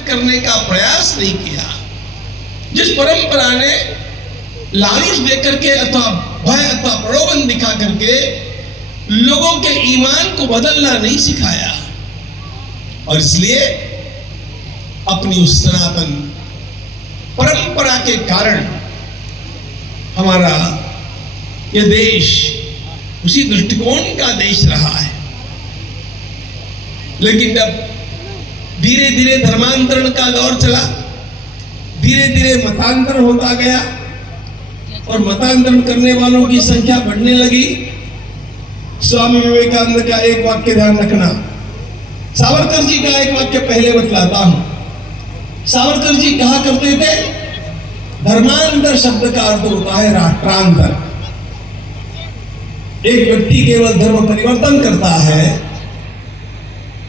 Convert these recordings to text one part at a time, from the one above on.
आकर्षित करने का प्रयास नहीं किया, जिस परंपरा ने लालच देकर के अथवा भय अथवा प्रलोभन दिखा करके लोगों के ईमान को बदलना नहीं सिखाया, और इसलिए अपनी उस सनातन परंपरा के कारण हमारा यह देश उसी दृष्टिकोण का देश रहा है। लेकिन जब धीरे धीरे धर्मांतरण का दौर चला, धीरे धीरे मतांतर होता गया और मतांतरण करने वालों की संख्या बढ़ने लगी, स्वामी विवेकानंद का एक वाक्य ध्यान रखना। सावरकर जी का एक वाक्य पहले बतलाता हूं। सावरकर जी कहा करते थे, धर्मांतर शब्द का अर्थ होता है राष्ट्रांतर। एक व्यक्ति केवल धर्म परिवर्तन करता है,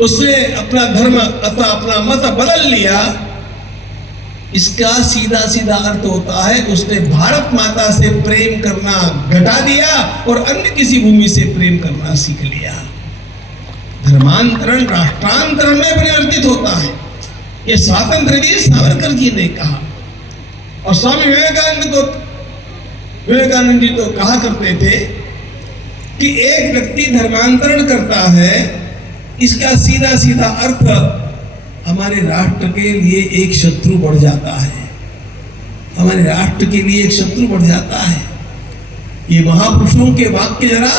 उसने अपना धर्म अथवा अपना मत बदल लिया, इसका सीधा सीधा अर्थ होता है उसने भारत माता से प्रेम करना घटा दिया और अन्य किसी भूमि से प्रेम करना सीख लिया। धर्मांतरण राष्ट्रांतरण में परिवर्तित होता है, यह स्वातंत्रवीर सावरकर जी ने कहा। और स्वामी विवेकानंद जी तो कहा करते थे कि एक व्यक्ति धर्मांतरण करता है, इसका सीधा सीधा अर्थ हमारे राष्ट्र के लिए एक शत्रु बढ़ जाता है, हमारे राष्ट्र के लिए एक शत्रु बढ़ जाता है। ये महापुरुषों के वाक्य जरा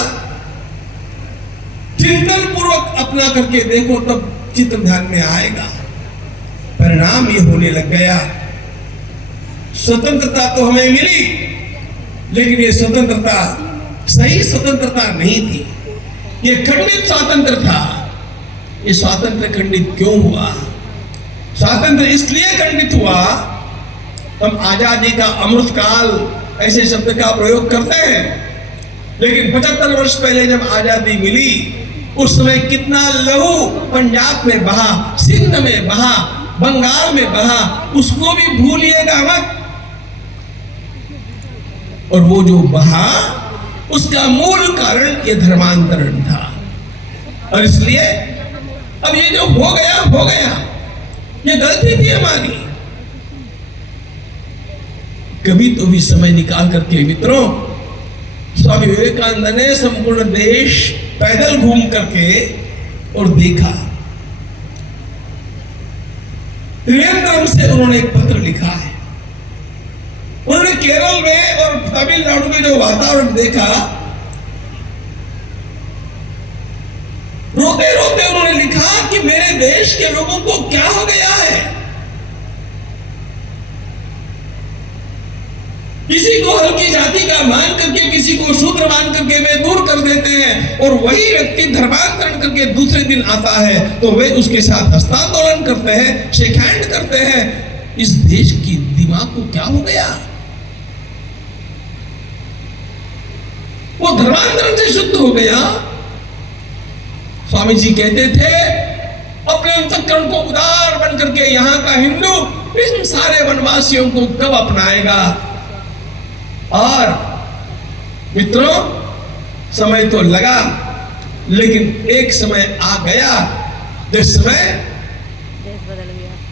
चिंतन पूर्वक अपना करके देखो, तब चित्र ध्यान में आएगा। परिणाम ये होने लग गया, स्वतंत्रता तो हमें मिली, लेकिन ये स्वतंत्रता सही स्वतंत्रता नहीं थी, ये खंडित स्वातंत्र था। ये स्वातंत्र खंडित क्यों हुआ? स्वातंत्र इसलिए खंडित हुआ, हम आजादी का अमृतकाल ऐसे शब्द का प्रयोग करते हैं, लेकिन 75 वर्ष पहले जब आजादी मिली, उस समय कितना लहू पंजाब में बहा, सिंध में बहा, बंगाल में बहा, उसको भी भूलिएगा मत। और वो जो बहा, उसका मूल कारण ये धर्मांतरण था। और इसलिए अब ये जो हो गया, ये गलती थी हमारी। कभी तो भी समय निकाल करके मित्रों, स्वामी विवेकानंद ने संपूर्ण देश पैदल घूम करके और देखा। त्रिवेंद्रम से उन्होंने एक पत्र लिखा है। उन्होंने केरल में और तमिलनाडु में जो वातावरण देखा, रोते रोते उन्होंने लिखा कि मेरे देश के लोगों को क्या हो गया है। किसी को हल्की जाति का मान करके, किसी को शूद्र मान करके वे दूर कर देते हैं, और वही व्यक्ति धर्मांतरण करके दूसरे दिन आता है तो वे उसके साथ हस्तांदोलन करते हैं, शेक हैंड करते हैं। इस देश की दिमाग को क्या हो गया? वो धर्मांतरण से शुद्ध हो गया। स्वामी जी कहते थे, अपने अंतःकरण को उदार बन करके यहाँ का हिंदू इन सारे वनवासियों को कब अपनाएगा? और मित्रों, समय तो लगा, लेकिन एक समय आ गया जिस समय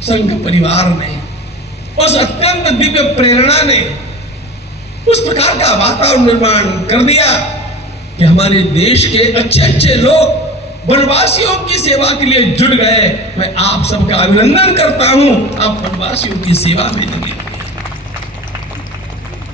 संघ परिवार ने, उस अत्यंत दिव्य प्रेरणा ने उस प्रकार का वातावरण निर्माण कर दिया कि हमारे देश के अच्छे अच्छे लोग वनवासियों की सेवा के लिए जुट गए। मैं आप सबका अभिनंदन करता हूं, आप वनवासियों की सेवा में लगे।